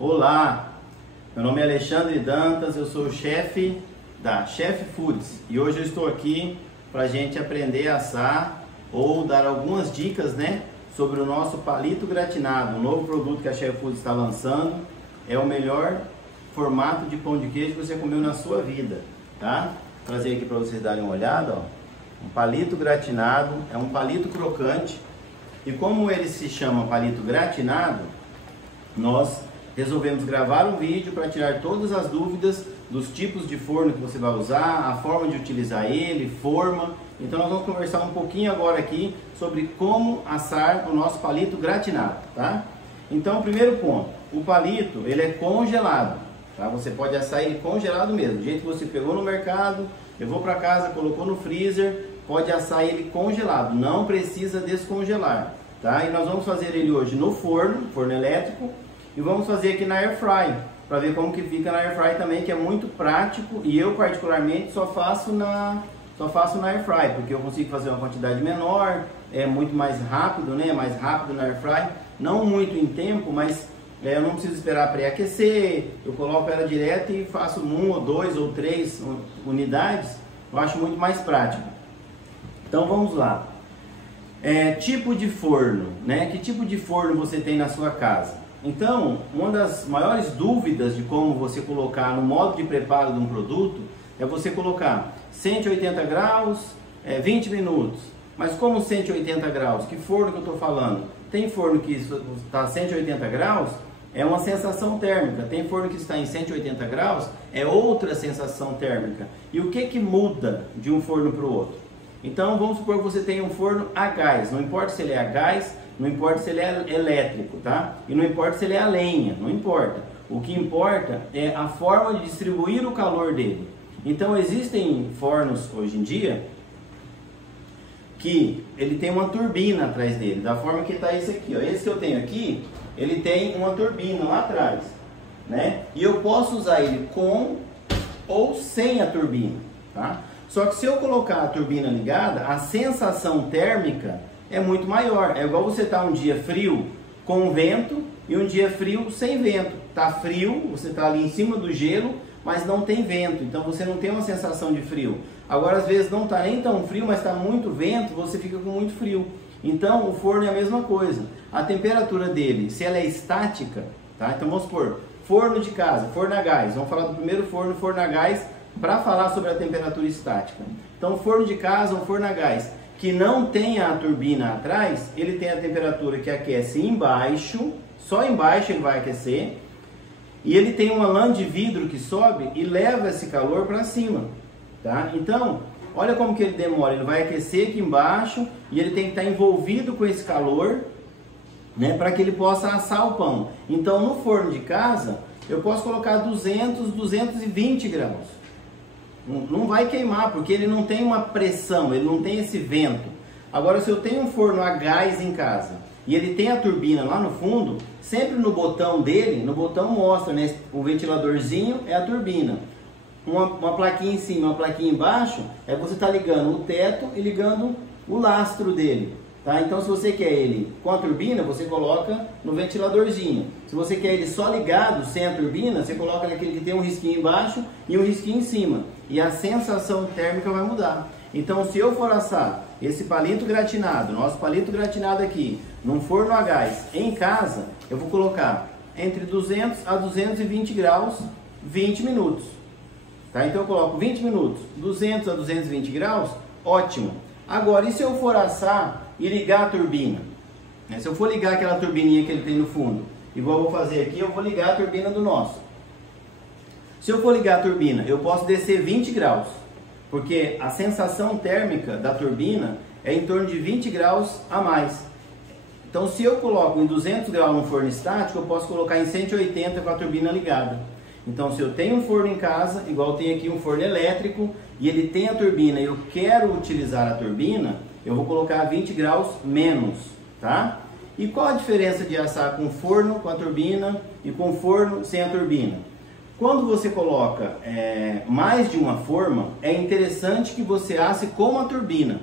Olá, meu nome é Alexandre Dantas, eu sou o chefe da Chef Foods e hoje eu estou aqui para a gente aprender a assar ou dar algumas dicas, sobre o nosso palito gratinado, um novo produto que a Chef Foods está lançando. É o melhor formato de pão de queijo que você comeu na sua vida, tá? Vou trazer aqui para vocês darem uma olhada, ó. Um palito gratinado, é um palito crocante e como ele se chama palito gratinado, nós resolvemos gravar um vídeo para tirar todas as dúvidas dos tipos de forno que você vai usar, a forma de utilizar ele, forma. Então nós vamos conversar um pouquinho agora aqui sobre como assar o nosso palito gratinado, tá? Então, primeiro ponto, o palito ele é congelado, tá? Você pode assar ele congelado mesmo, do jeito que você pegou no mercado, levou para casa, colocou no freezer, pode assar ele congelado, não precisa descongelar, tá? E nós vamos fazer ele hoje no forno elétrico, e vamos fazer aqui na air fry, para ver como que fica na air fry também, que é muito prático, e eu particularmente só faço na air fry, porque eu consigo fazer uma quantidade menor, é muito mais rápido, mais rápido na air fry, não muito em tempo, mas eu não preciso esperar pré-aquecer, eu coloco ela direto e faço 1 ou 2 ou 3 unidades, eu acho muito mais prático. Então vamos lá. Tipo de forno, que tipo de forno você tem na sua casa? Então, uma das maiores dúvidas de como você colocar no modo de preparo de um produto é você colocar 180 graus, 20 minutos. Mas como 180 graus? Que forno que eu estou falando? Tem forno que está a 180 graus, é uma sensação térmica. Tem forno que está em 180 graus, é outra sensação térmica. E o que muda de um forno para o outro? Então, vamos supor que você tem um forno a gás. Não importa se ele é a gás, não importa se ele é elétrico, tá? E não importa se ele é a lenha, não importa. O que importa é a forma de distribuir o calor dele. Então existem fornos hoje em dia que ele tem uma turbina atrás dele, da forma que está esse aqui, ó. Esse que eu tenho aqui, ele tem uma turbina lá atrás, E eu posso usar ele com ou sem a turbina, tá? Só que se eu colocar a turbina ligada, a sensação térmica é muito maior. É igual você estar um dia frio com vento e um dia frio sem vento. Tá frio, você está ali em cima do gelo, mas não tem vento, então você não tem uma sensação de frio. Agora às vezes não está nem tão frio, mas está muito vento, você fica com muito frio. Então o forno é a mesma coisa. A temperatura dele, se ela é estática, tá? Então vamos supor, forno de casa, forno a gás. Vamos falar do primeiro forno a gás, para falar sobre a temperatura estática. Então forno de casa ou forno a gás que não tem a turbina atrás, ele tem a temperatura que aquece embaixo, só embaixo ele vai aquecer, e ele tem uma lã de vidro que sobe e leva esse calor para cima, tá? Então, olha como que ele demora, ele vai aquecer aqui embaixo e ele tem que estar envolvido com esse calor, para que ele possa assar o pão. Então, no forno de casa, eu posso colocar 200, 220 graus. Não vai queimar, porque ele não tem uma pressão, ele não tem esse vento. Agora, se eu tenho um forno a gás em casa e ele tem a turbina lá no fundo, sempre no botão dele, no botão mostra, o ventiladorzinho é a turbina. Uma plaquinha em cima, uma plaquinha embaixo, você está ligando o teto e ligando o lastro dele. Tá? Então, se você quer ele com a turbina, você coloca no ventiladorzinho. Se você quer ele só ligado, sem a turbina, você coloca naquele que tem um risquinho embaixo e um risquinho em cima. E a sensação térmica vai mudar. Então, se eu for assar esse palito gratinado, nosso palito gratinado aqui, num forno a gás, em casa, eu vou colocar entre 200 a 220 graus, 20 minutos. Tá? Então, eu coloco 20 minutos, 200 a 220 graus, ótimo. Agora, e se eu for assar e ligar a turbina? Se eu for ligar aquela turbininha que ele tem no fundo, igual eu vou fazer aqui, eu vou ligar a turbina do nosso. Se eu for ligar a turbina, eu posso descer 20 graus, porque a sensação térmica da turbina é em torno de 20 graus a mais. Então, se eu coloco em 200 graus no forno estático, eu posso colocar em 180 com a turbina ligada. Então, se eu tenho um forno em casa, igual tem aqui um forno elétrico, e ele tem a turbina e eu quero utilizar a turbina, eu vou colocar 20 graus menos, tá? E qual a diferença de assar com forno com a turbina e com forno sem a turbina? Quando você coloca mais de uma forma, é interessante que você asse com a turbina.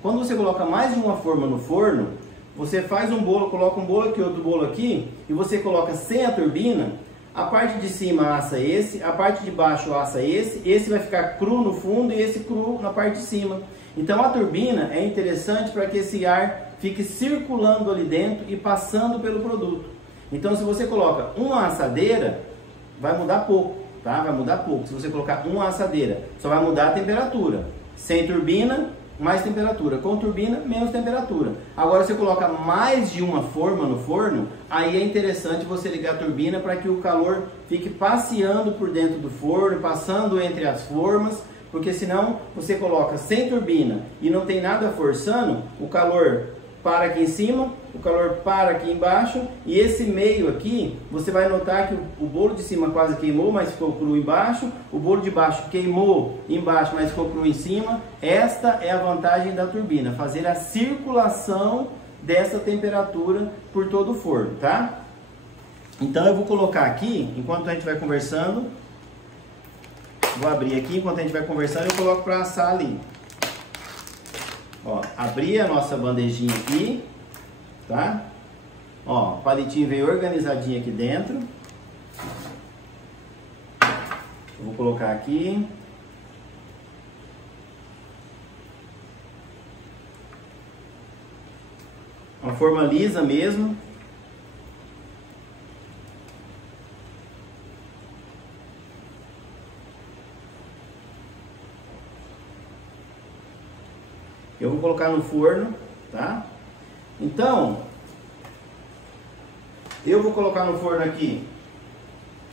Quando você coloca mais de uma forma no forno, você faz um bolo, coloca um bolo aqui, outro bolo aqui, e você coloca sem a turbina, a parte de cima assa esse, a parte de baixo assa esse vai ficar cru no fundo e esse cru na parte de cima. Então a turbina é interessante para que esse ar fique circulando ali dentro e passando pelo produto. Então se você coloca uma assadeira, vai mudar pouco, tá? Vai mudar pouco. Se você colocar uma assadeira, só vai mudar a temperatura. Sem turbina, mais temperatura. Com turbina, menos temperatura. Agora você coloca mais de uma forma no forno, aí é interessante você ligar a turbina para que o calor fique passeando por dentro do forno, passando entre as formas, porque senão você coloca sem turbina e não tem nada forçando, o calor para aqui em cima, o calor para aqui embaixo, e esse meio aqui, você vai notar que o bolo de cima quase queimou, mas ficou cru embaixo, o bolo de baixo queimou embaixo, mas ficou cru em cima. Esta é a vantagem da turbina, fazer a circulação dessa temperatura por todo o forno, tá? Então eu vou colocar aqui, enquanto a gente vai conversando, vou abrir aqui, enquanto a gente vai conversando, eu coloco para assar ali. Ó, abri a nossa bandejinha aqui, tá? Ó, o palitinho veio organizadinho aqui dentro. Eu vou colocar aqui. Uma forma lisa mesmo. Eu vou colocar no forno, tá? Então, eu vou colocar no forno aqui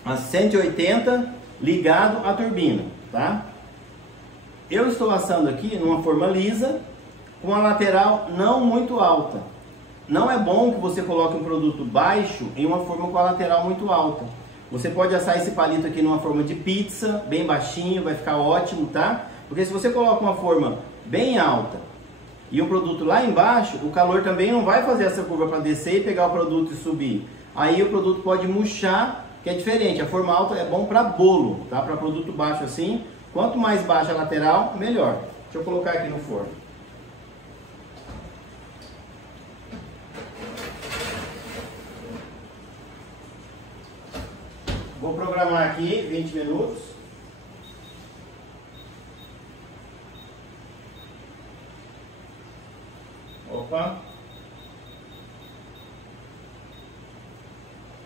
a 180 ligado à turbina, tá? Eu estou assando aqui numa forma lisa, com a lateral não muito alta. Não é bom que você coloque um produto baixo em uma forma com a lateral muito alta. Você pode assar esse palito aqui numa forma de pizza, bem baixinho, vai ficar ótimo, tá? Porque se você coloca uma forma bem alta e o produto lá embaixo, o calor também não vai fazer essa curva para descer e pegar o produto e subir. Aí o produto pode murchar, que é diferente. A forma alta é bom para bolo, tá? Para produto baixo assim, quanto mais baixa a lateral, melhor. Deixa eu colocar aqui no forno. Vou programar aqui 20 minutos. Opa.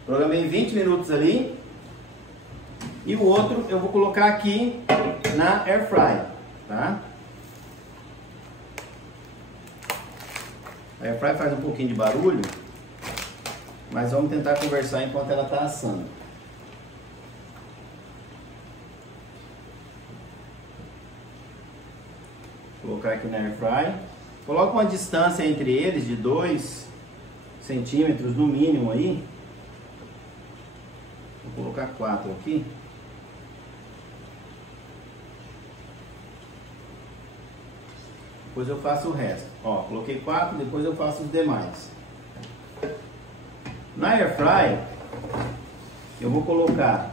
Programei 20 minutos ali. E o outro eu vou colocar aqui na Air Fry, tá? A Air Fry faz um pouquinho de barulho, mas vamos tentar conversar enquanto ela está assando. Vou colocar aqui na Air Fry. Coloca uma distância entre eles de 2 centímetros no mínimo aí. Vou colocar 4 aqui. Depois eu faço o resto. Ó, coloquei 4, depois eu faço os demais. Na Air Fry, eu vou colocar...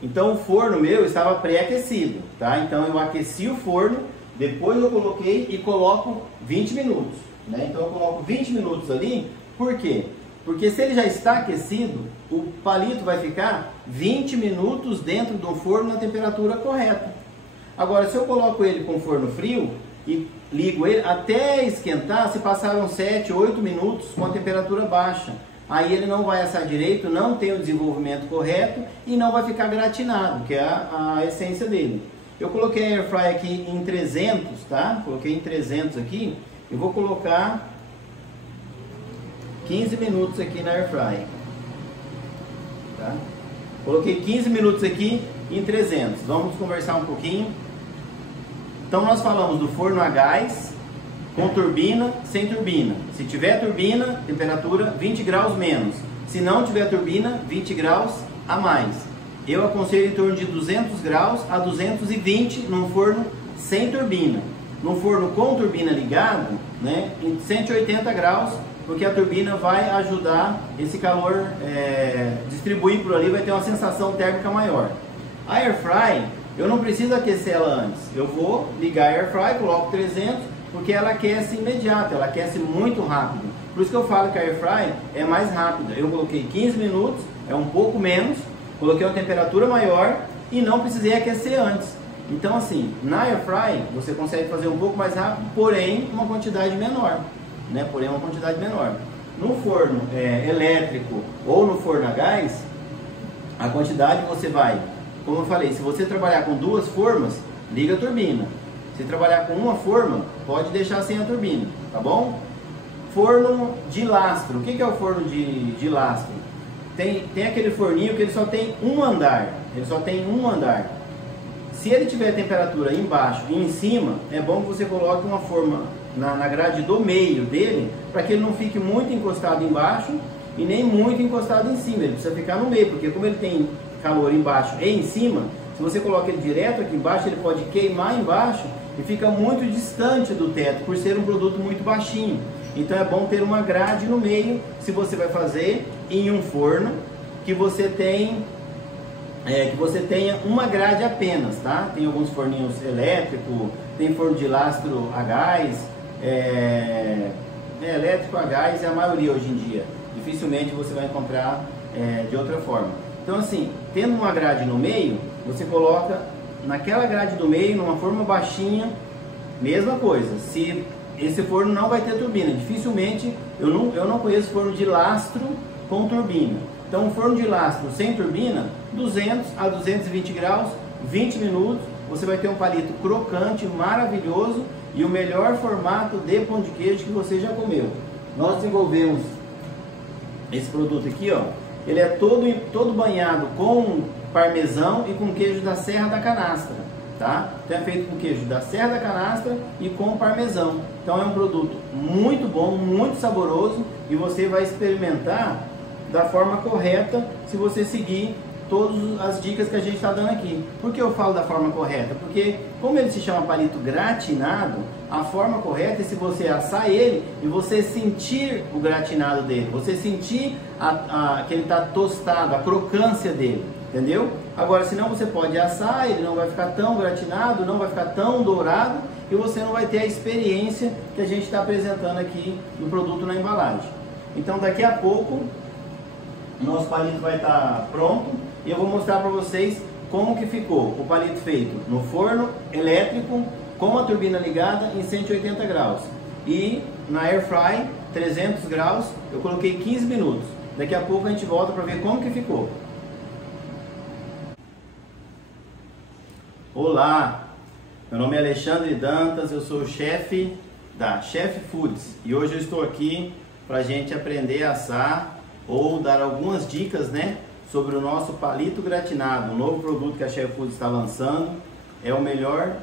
Então o forno meu estava pré-aquecido, tá? Então eu aqueci o forno, depois eu coloquei e coloco 20 minutos, né? Então eu coloco 20 minutos ali, por quê? Porque se ele já está aquecido, o palito vai ficar 20 minutos dentro do forno na temperatura correta. Agora, se eu coloco ele com forno frio e ligo ele até esquentar, se passaram 7, 8 minutos com a temperatura baixa. Aí ele não vai assar direito, não tem o desenvolvimento correto e não vai ficar gratinado, que é a essência dele. Eu coloquei a Air Fry aqui em 300, tá? Coloquei em 300 aqui. Eu vou colocar 15 minutos aqui na Air Fry. Tá? Coloquei 15 minutos aqui em 300. Vamos conversar um pouquinho. Então nós falamos do forno a gás, com turbina, sem turbina. Se tiver turbina, temperatura 20 graus menos. Se não tiver turbina, 20 graus a mais. Eu aconselho em torno de 200 graus a 220 num forno sem turbina. No forno com turbina ligado, né, em 180 graus, porque a turbina vai ajudar esse calor distribuir por ali, vai ter uma sensação térmica maior. A Air Fry, eu não preciso aquecer ela antes. Eu vou ligar a Air Fry, coloco 300, porque ela aquece imediato, ela aquece muito rápido. Por isso que eu falo que a Air Fry é mais rápida. Eu coloquei 15 minutos, é um pouco menos, Coloquei uma temperatura maior e não precisei aquecer antes. Então assim, na Air Fry você consegue fazer um pouco mais rápido, porém uma quantidade menor, né? No forno elétrico ou no forno a gás, a quantidade você vai, como eu falei, se você trabalhar com 2 formas, liga a turbina. Se trabalhar com uma forma, pode deixar sem a turbina, tá bom? Forno de lastro. O que é o forno de lastro? Tem aquele forninho que ele só tem um andar. Se ele tiver temperatura embaixo e em cima, é bom que você coloque uma forma na grade do meio dele, para que ele não fique muito encostado embaixo e nem muito encostado em cima. Ele precisa ficar no meio, porque como ele tem calor embaixo e em cima, se você coloca ele direto aqui embaixo, ele pode queimar embaixo e fica muito distante do teto, por ser um produto muito baixinho. Então é bom ter uma grade no meio, se você vai fazer em um forno que você tenha uma grade apenas, tá? Tem alguns forninhos elétricos, tem forno de lastro a gás, elétrico a gás é a maioria hoje em dia. Dificilmente você vai encontrar de outra forma. Então assim, tendo uma grade no meio, você coloca naquela grade do meio, numa forma baixinha, mesma coisa. Se esse forno não vai ter turbina, dificilmente, eu não conheço forno de lastro com turbina. Então um forno de lastro sem turbina, 200 a 220 graus, 20 minutos, você vai ter um palito crocante, maravilhoso e o melhor formato de pão de queijo que você já comeu. Nós desenvolvemos esse produto aqui, ó, ele é todo banhado com parmesão e com queijo da Serra da Canastra, tá? Então é feito com queijo da Serra da Canastra e com parmesão. Então é um produto muito bom, muito saboroso e você vai experimentar da forma correta se você seguir todas as dicas que a gente está dando aqui. Por que eu falo da forma correta? Porque como ele se chama palito gratinado, a forma correta é se você assar ele e você sentir o gratinado dele, você sentir que ele está tostado, a crocância dele, entendeu? Agora, senão você pode assar, ele não vai ficar tão gratinado, não vai ficar tão dourado e você não vai ter a experiência que a gente está apresentando aqui no produto, na embalagem. Então daqui a pouco nosso palito vai estar pronto e eu vou mostrar para vocês como que ficou o palito feito no forno elétrico com a turbina ligada em 180 graus e na Air Fry 300 graus eu coloquei 15 minutos. Daqui a pouco a gente volta para ver como que ficou. Olá, meu nome é Alexandre Dantas, eu sou o chefe da Chef Foods e hoje eu estou aqui para a gente aprender a assar ou dar algumas dicas, né, sobre o nosso palito gratinado, um novo produto que a Chef Foods está lançando. É o melhor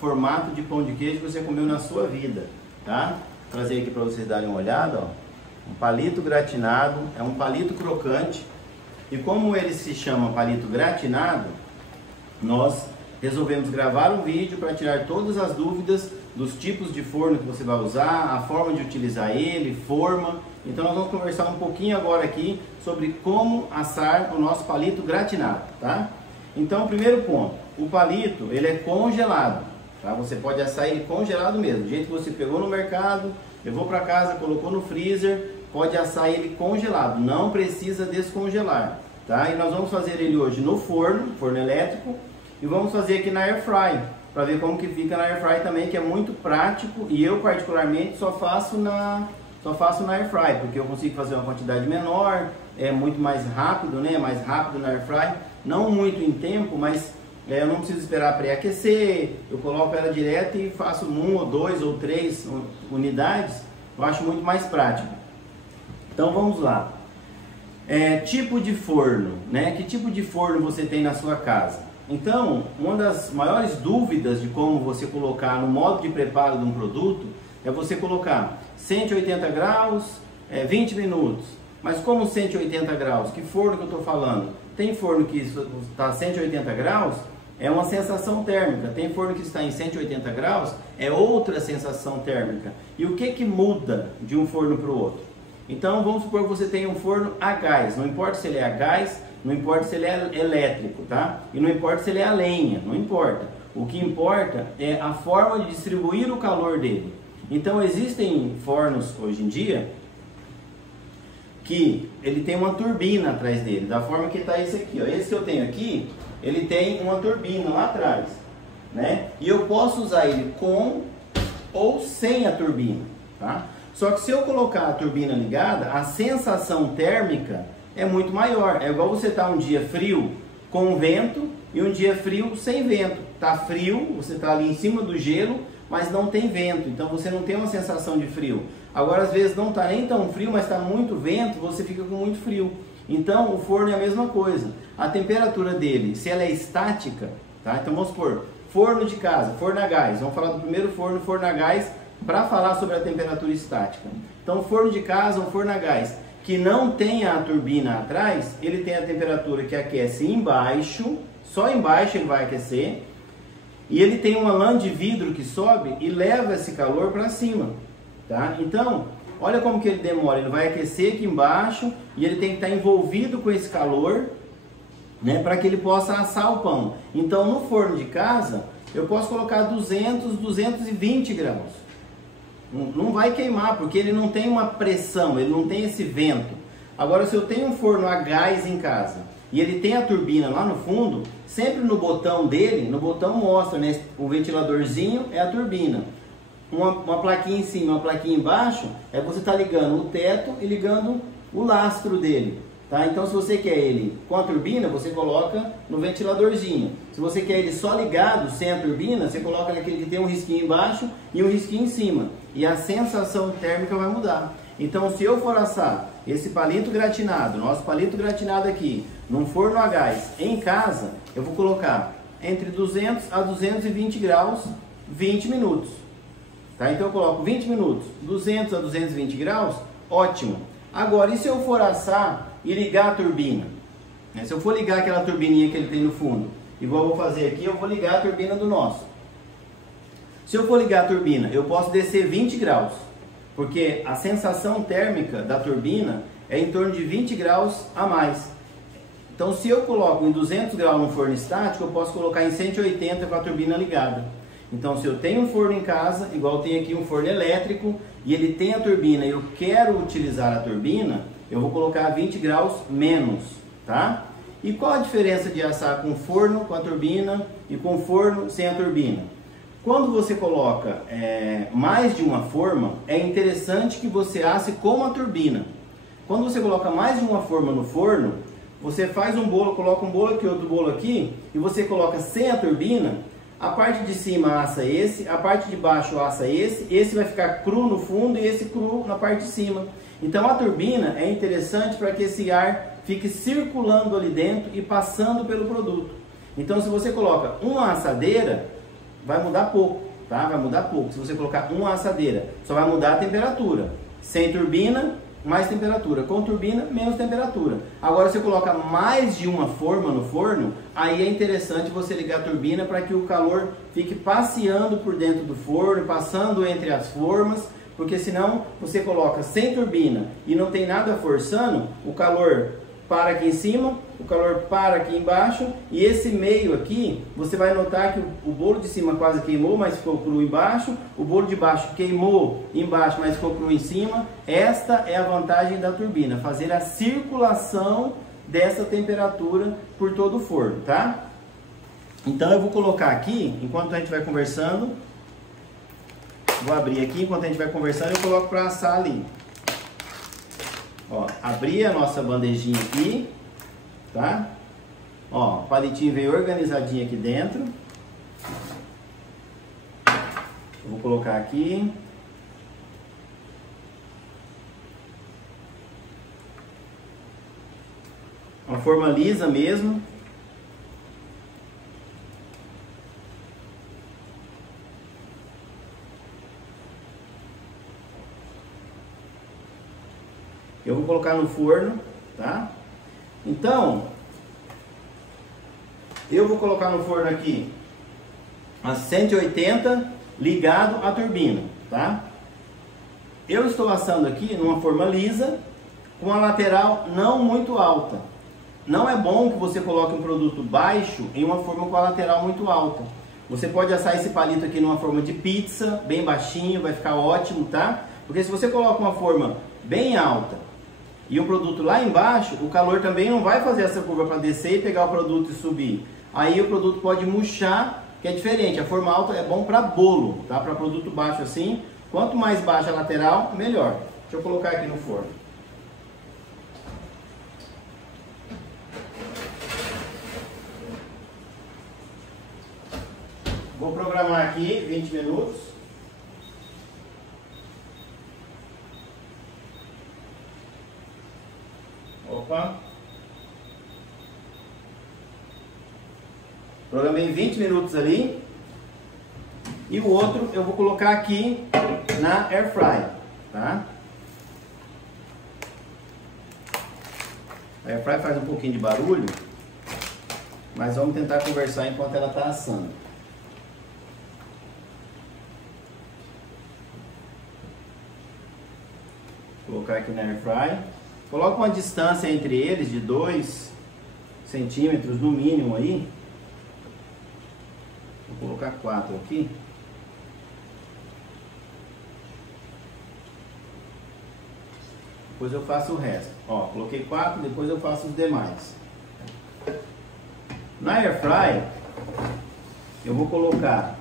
formato de pão de queijo que você comeu na sua vida, tá? Vou trazer aqui para vocês darem uma olhada, ó. Um palito gratinado, é um palito crocante e como ele se chama palito gratinado, nós resolvemos gravar um vídeo para tirar todas as dúvidas dos tipos de forno que você vai usar, a forma de utilizar ele, forma. Então nós vamos conversar um pouquinho agora aqui sobre como assar o nosso palito gratinado, tá? Então, primeiro ponto, o palito, ele é congelado, tá? Você pode assar ele congelado mesmo, do jeito que você pegou no mercado, levou para casa, colocou no freezer, pode assar ele congelado, não precisa descongelar, tá? E nós vamos fazer ele hoje no forno elétrico, e vamos fazer aqui na Air Fry, para ver como que fica na Air Fry também, que é muito prático, e eu particularmente só faço na Air Fry, porque eu consigo fazer uma quantidade menor, é muito mais rápido, né? Mais rápido na Air Fry, não muito em tempo, mas eu não preciso esperar pré-aquecer, eu coloco ela direto e faço 1 ou 2 ou 3 unidades, eu acho muito mais prático. Então vamos lá. Tipo de forno, né? Que tipo de forno você tem na sua casa? Então, uma das maiores dúvidas de como você colocar no modo de preparo de um produto é você colocar 180 graus, 20 minutos. Mas como 180 graus? Que forno que eu estou falando? Tem forno que está a 180 graus, é uma sensação térmica. Tem forno que está em 180 graus, é outra sensação térmica. E o que muda de um forno para o outro? Então, vamos supor que você tem um forno a gás. Não importa se ele é a gás, não importa se ele é elétrico, tá? E não importa se ele é a lenha, não importa. O que importa é a forma de distribuir o calor dele. Então existem fornos hoje em dia que ele tem uma turbina atrás dele, da forma que está esse aqui, ó. Esse que eu tenho aqui, ele tem uma turbina lá atrás, né? E eu posso usar ele com ou sem a turbina, tá? Só que se eu colocar a turbina ligada, a sensação térmica é muito maior. É igual você estar um dia frio com vento e um dia frio sem vento. Tá frio, você está ali em cima do gelo, mas não tem vento, então você não tem uma sensação de frio. Agora, às vezes, não está nem tão frio, mas está muito vento, você fica com muito frio. Então, o forno é a mesma coisa. A temperatura dele, se ela é estática, tá? Então, vamos supor, forno de casa, forno a gás. Vamos falar do primeiro forno, forno a gás, para falar sobre a temperatura estática. Então, forno de casa, um forno a gás, que não tenha a turbina atrás, ele tem a temperatura que aquece embaixo, só embaixo ele vai aquecer, e ele tem uma lã de vidro que sobe e leva esse calor para cima. Tá? Então, olha como que ele demora, ele vai aquecer aqui embaixo e ele tem que estar envolvido com esse calor, né, para que ele possa assar o pão. Então, no forno de casa, eu posso colocar 200, 220 graus. Não vai queimar, porque ele não tem uma pressão, ele não tem esse vento. Agora, se eu tenho um forno a gás em casa e ele tem a turbina lá no fundo, sempre no botão dele, no botão mostra, né, o ventiladorzinho é a turbina. Uma plaquinha em cima, uma plaquinha embaixo, é você estar ligando o teto e ligando o lastro dele. Tá? Então, se você quer ele com a turbina, você coloca no ventiladorzinho. Se você quer ele só ligado, sem a turbina, você coloca naquele que tem um risquinho embaixo e um risquinho em cima. E a sensação térmica vai mudar. Então, se eu for assar esse palito gratinado, nosso palito gratinado aqui, num forno a gás, em casa, eu vou colocar entre 200 a 220 graus, 20 minutos. Tá? Então eu coloco 20 minutos, 200 a 220 graus, ótimo. Agora, e se eu for assar e ligar a turbina? Se eu for ligar aquela turbininha que ele tem no fundo, igual eu vou fazer aqui, eu vou ligar a turbina do nosso. Se eu for ligar a turbina, eu posso descer 20 graus, porque a sensação térmica da turbina é em torno de 20 graus a mais. Então, se eu coloco em 200 graus no forno estático, eu posso colocar em 180 com a turbina ligada. Então, se eu tenho um forno em casa, igual tem aqui um forno elétrico, e ele tem a turbina e eu quero utilizar a turbina, eu vou colocar 20 graus menos, tá? E qual a diferença de assar com forno com a turbina e com forno sem a turbina? Quando você coloca mais de uma forma, é interessante que você asse com a turbina. Quando você coloca mais de uma forma no forno, você faz um bolo, coloca um bolo aqui, outro bolo aqui, e você coloca sem a turbina, a parte de cima assa esse, a parte de baixo assa esse vai ficar cru no fundo e esse cru na parte de cima. Então a turbina é interessante para que esse ar fique circulando ali dentro e passando pelo produto. Então, se você coloca uma assadeira, vai mudar pouco, tá? Vai mudar pouco. Se você colocar uma assadeira, só vai mudar a temperatura. Sem turbina, mais temperatura. Com turbina, menos temperatura. Agora, se você coloca mais de uma forma no forno, aí é interessante você ligar a turbina para que o calor fique passeando por dentro do forno, passando entre as formas, porque senão você coloca sem turbina e não tem nada forçando, o calor para aqui em cima, o calor para aqui embaixo, e esse meio aqui, você vai notar que o bolo de cima quase queimou, mas ficou cru embaixo, o bolo de baixo queimou embaixo, mas ficou cru em cima. Esta é a vantagem da turbina, fazer a circulação dessa temperatura por todo o forno, tá? Então eu vou colocar aqui, enquanto a gente vai conversando, vou abrir aqui, enquanto a gente vai conversando, eu coloco para assar ali. Ó, abri a nossa bandejinha aqui, tá? Ó, o palitinho veio organizadinho aqui dentro. Eu vou colocar aqui. Uma forma lisa mesmo. Eu vou colocar no forno, tá? Então, eu vou colocar no forno aqui a 180 ligado à turbina, tá? Eu estou assando aqui numa forma lisa, com a lateral não muito alta. Não é bom que você coloque um produto baixo em uma forma com a lateral muito alta. Você pode assar esse palito aqui numa forma de pizza, bem baixinho, vai ficar ótimo, tá? Porque se você coloca uma forma bem alta, e o produto lá embaixo, o calor também não vai fazer essa curva para descer e pegar o produto e subir. Aí o produto pode murchar, que é diferente. A forma alta é bom para bolo, tá? Para produto baixo assim, quanto mais baixa a lateral, melhor. Deixa eu colocar aqui no forno. Vou programar aqui 20 minutos. Opa. Programei 20 minutos ali. E o outro eu vou colocar aqui na Air Fry, tá? A Air Fry faz um pouquinho de barulho, mas vamos tentar conversar enquanto ela está assando. Vou colocar aqui na Air Fry. Coloca uma distância entre eles de 2 centímetros no mínimo aí. Vou colocar 4 aqui. Depois eu faço o resto. Ó, coloquei 4, depois eu faço os demais. Na Air Fry, eu vou colocar...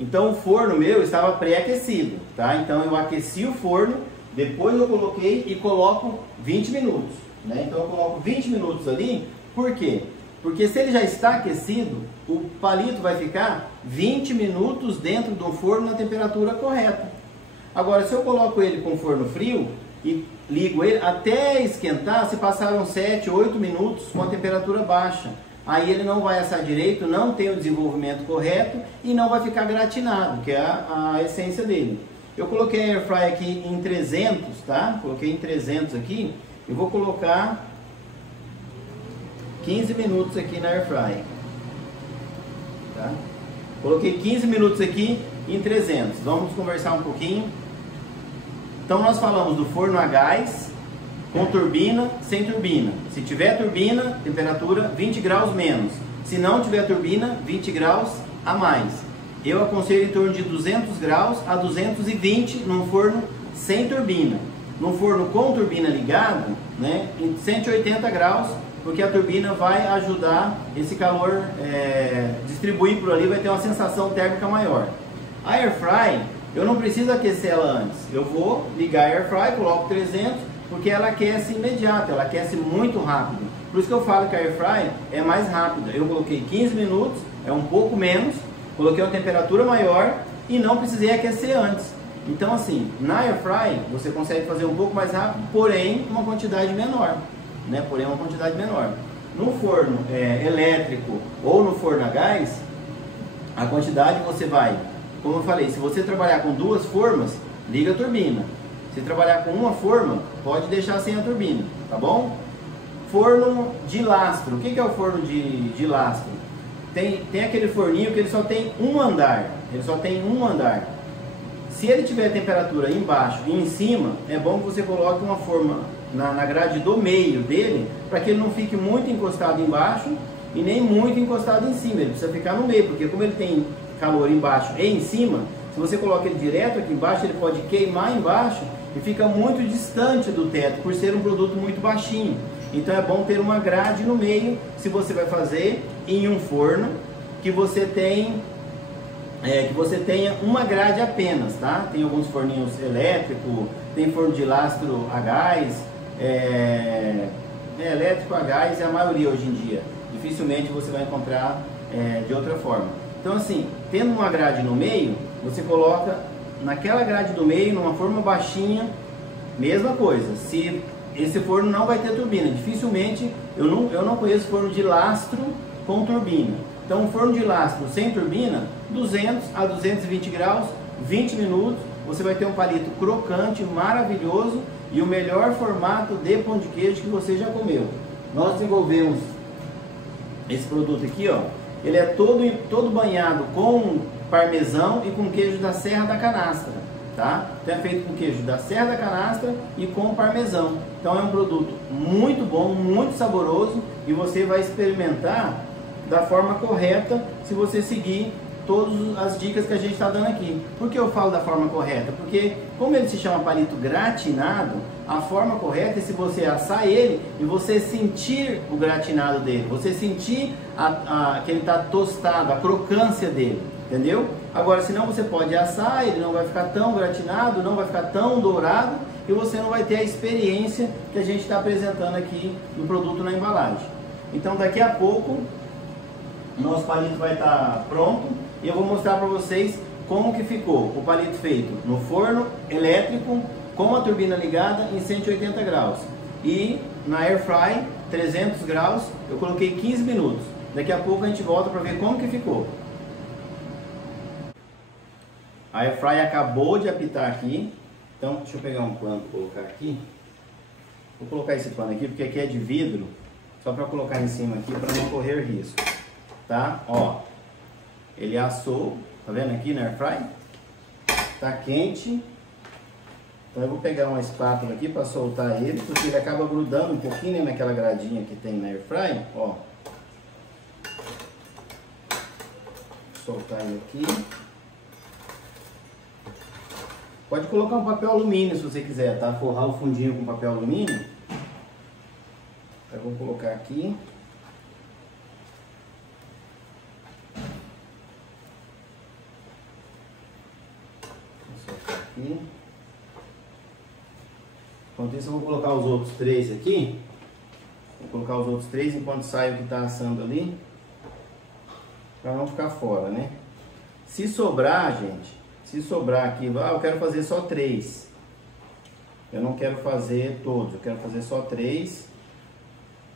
Então o forno meu estava pré-aquecido, tá? Então eu aqueci o forno, depois eu coloquei e coloco 20 minutos, né? Então eu coloco 20 minutos ali, por quê? Porque se ele já está aquecido, o palito vai ficar 20 minutos dentro do forno na temperatura correta. Agora, se eu coloco ele com o forno frio e ligo ele, até esquentar, se passaram 7, 8 minutos com a temperatura baixa. Aí ele não vai assar direito, não tem o desenvolvimento correto e não vai ficar gratinado, que é a essência dele. Eu coloquei a Air Fry aqui em 300, tá? Coloquei em 300 aqui. Eu vou colocar 15 minutos aqui na Air Fry. Tá? Coloquei 15 minutos aqui em 300. Vamos conversar um pouquinho. Então nós falamos do forno a gás, com turbina, sem turbina. Se tiver turbina, temperatura 20 graus menos. Se não tiver turbina, 20 graus a mais. Eu aconselho em torno de 200 graus a 220 num forno sem turbina. No forno com turbina ligada, né, em 180 graus, porque a turbina vai ajudar esse calor distribuir por ali, vai ter uma sensação térmica maior. A Air Fry, eu não preciso aquecer ela antes. Eu vou ligar a Air Fry, coloco 300, porque ela aquece imediato, ela aquece muito rápido. Por isso que eu falo que a Air Fry é mais rápida. Eu coloquei 15 minutos, é um pouco menos, coloquei uma temperatura maior e não precisei aquecer antes. Então assim, na Air Fry você consegue fazer um pouco mais rápido, porém uma quantidade menor, né? Porém uma quantidade menor. No forno elétrico ou no forno a gás, a quantidade você vai, como eu falei, se você trabalhar com 2 formas, liga a turbina. Se trabalhar com uma forma, pode deixar sem a turbina, tá bom? Forno de lastro. O que é o forno de lastro? Tem aquele forninho que ele só tem um andar. Ele só tem um andar. Se ele tiver temperatura embaixo e em cima, é bom que você coloque uma forma na grade do meio dele, para que ele não fique muito encostado embaixo e nem muito encostado em cima. Ele precisa ficar no meio, porque como ele tem calor embaixo e em cima, se você coloca ele direto aqui embaixo, ele pode queimar embaixo e fica muito distante do teto, por ser um produto muito baixinho. Então é bom ter uma grade no meio, se você vai fazer em um forno que você tenha uma grade apenas, tá? Tem alguns forninhos elétricos, tem forno de lastro a gás, elétrico a gás é a maioria hoje em dia. Dificilmente você vai encontrar de outra forma. Então assim, tendo uma grade no meio, você coloca naquela grade do meio, numa forma baixinha, mesma coisa. Se esse forno não vai ter turbina, dificilmente, eu não conheço forno de lastro com turbina. Então um forno de lastro sem turbina, 200 a 220 graus, 20 minutos, você vai ter um palito crocante, maravilhoso e o melhor formato de pão de queijo que você já comeu. Nós desenvolvemos esse produto aqui, ó, ele é todo banhado com parmesão e com queijo da Serra da Canastra, tá? Então é feito com queijo da Serra da Canastra e com parmesão. Então é um produto muito bom, muito saboroso e você vai experimentar da forma correta se você seguir todas as dicas que a gente está dando aqui. Por que eu falo da forma correta? Porque como ele se chama palito gratinado, a forma correta é se você assar ele e você sentir o gratinado dele, você sentir que ele está tostado, a crocância dele, entendeu? Agora, senão você pode assar, ele não vai ficar tão gratinado, não vai ficar tão dourado e você não vai ter a experiência que a gente está apresentando aqui no produto na embalagem. Então daqui a pouco nosso palito vai estar pronto e eu vou mostrar para vocês como que ficou o palito feito no forno elétrico com a turbina ligada em 180 graus e na air fry 300 graus eu coloquei 15 minutos. Daqui a pouco a gente volta para ver como que ficou. A air fry acabou de apitar aqui, então deixa eu pegar um pano e colocar aqui. Vou colocar esse pano aqui porque aqui é de vidro, só para colocar em cima aqui para não correr risco, tá? Ó, ele assou, tá vendo aqui na air fry? Tá quente. Então eu vou pegar uma espátula aqui para soltar ele, porque ele acaba grudando um pouquinho naquela gradinha que tem na air fry, ó. Soltar ele aqui. Pode colocar um papel alumínio se você quiser, tá? Forrar o fundinho com papel alumínio. Eu vou colocar aqui. Vou soltar aqui. Enquanto isso eu vou colocar os outros três aqui. Vou colocar os outros três enquanto sai o que está assando ali. Para não ficar fora, né? Se sobrar, gente, se sobrar aqui, eu quero fazer só 3. Eu não quero fazer todos, eu quero fazer só 3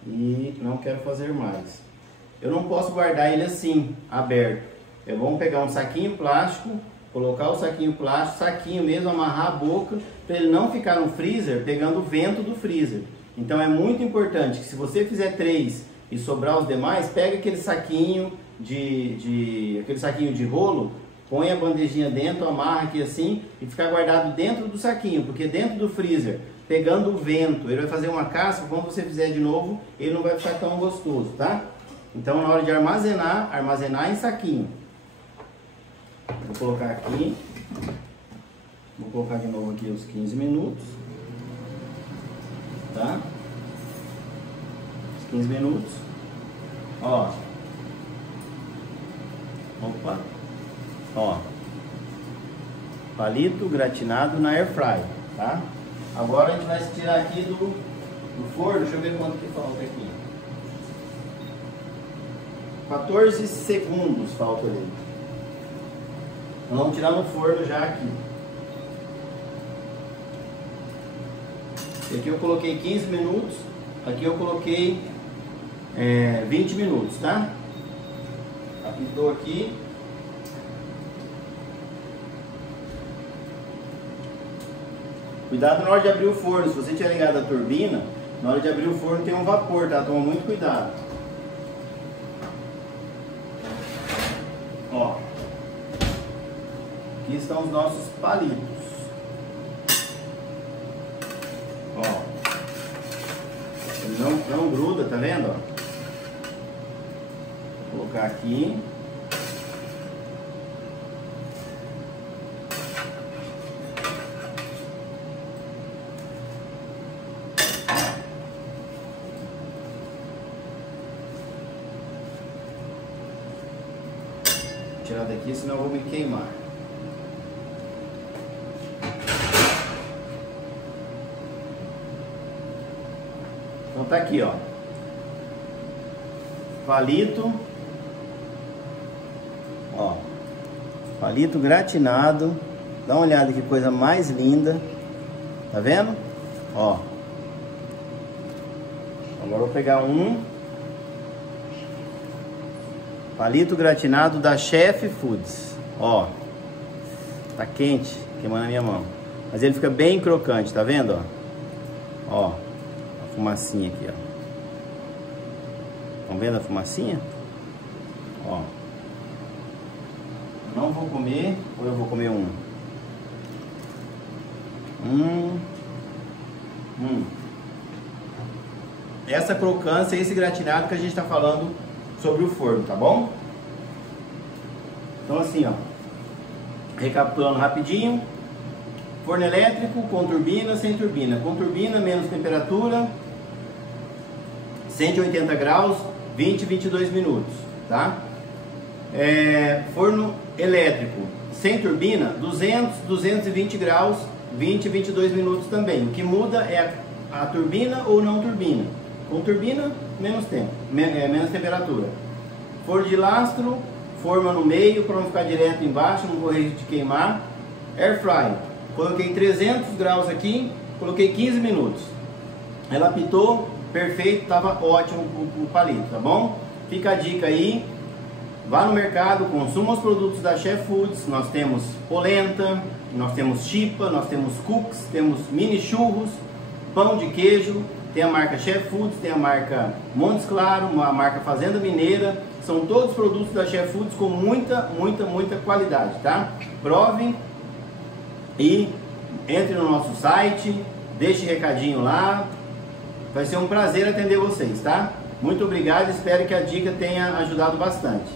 e não quero fazer mais. Eu não posso guardar ele assim, aberto. Eu vou pegar um saquinho plástico, colocar o saquinho plástico, saquinho mesmo, amarrar a boca, para ele não ficar no freezer pegando o vento do freezer. Então é muito importante que se você fizer 3 e sobrar os demais, pega aquele saquinho aquele saquinho de rolo, põe a bandejinha dentro, amarra aqui assim e fica guardado dentro do saquinho, porque dentro do freezer, pegando o vento, ele vai fazer uma casca, quando você fizer de novo, ele não vai ficar tão gostoso, tá? Então na hora de armazenar, armazenar em saquinho. Vou colocar aqui, vou colocar de novo aqui os 15 minutos, tá? Os 15 minutos, ó. Opa, ó, palito gratinado na air fry, tá? Agora a gente vai tirar aqui do forno, deixa eu ver quanto que falta aqui. 14 segundos falta ali. Vamos tirar no forno já aqui. Aqui eu coloquei 15 minutos, aqui eu coloquei 20 minutos, tá? Apitou aqui. Cuidado na hora de abrir o forno. Se você tiver ligado a turbina, na hora de abrir o forno tem um vapor, tá? Toma muito cuidado. Ó. Aqui estão os nossos palitos. Ó. Ele não gruda, tá vendo? Ó. Vou colocar aqui. Vou tirar daqui, senão eu vou me queimar. Então tá aqui, ó. Palito. Ó, palito gratinado. Dá uma olhada que coisa mais linda. Tá vendo? Ó. Agora eu vou pegar um palito gratinado da Chef Foods. Ó. Tá quente, queimando a minha mão. Mas ele fica bem crocante, tá vendo? Ó. Ó, a fumacinha aqui, ó. Estão vendo a fumacinha? Ó. Não vou comer, ou eu vou comer um? Essa crocância, esse gratinado que a gente está falando sobre o forno, tá bom? Então assim, ó, recapitulando rapidinho: forno elétrico com turbina, sem turbina. Com turbina, menos temperatura, 180 graus, 20, 22 minutos, tá? Forno elétrico sem turbina, 200, 220 graus, 20, 22 minutos também. O que muda é a turbina ou não turbina. Com turbina, menos tempo, menos temperatura. Forno de lastro, forma no meio para não ficar direto embaixo, não correr risco de queimar. Air fry, coloquei 300 graus aqui, coloquei 15 minutos. Ela apitou, perfeito, estava ótimo o palito, tá bom? Fica a dica aí, vá no mercado, consuma os produtos da Chef Foods. Nós temos polenta, nós temos chipa, nós temos cookies, temos mini churros, pão de queijo. Tem a marca Chef Foods, tem a marca Montes Claro, a marca Fazenda Mineira. São todos produtos da Chef Foods com muita qualidade, tá? Prove e entre no nosso site, deixe recadinho lá. Vai ser um prazer atender vocês, tá? Muito obrigado, espero que a dica tenha ajudado bastante.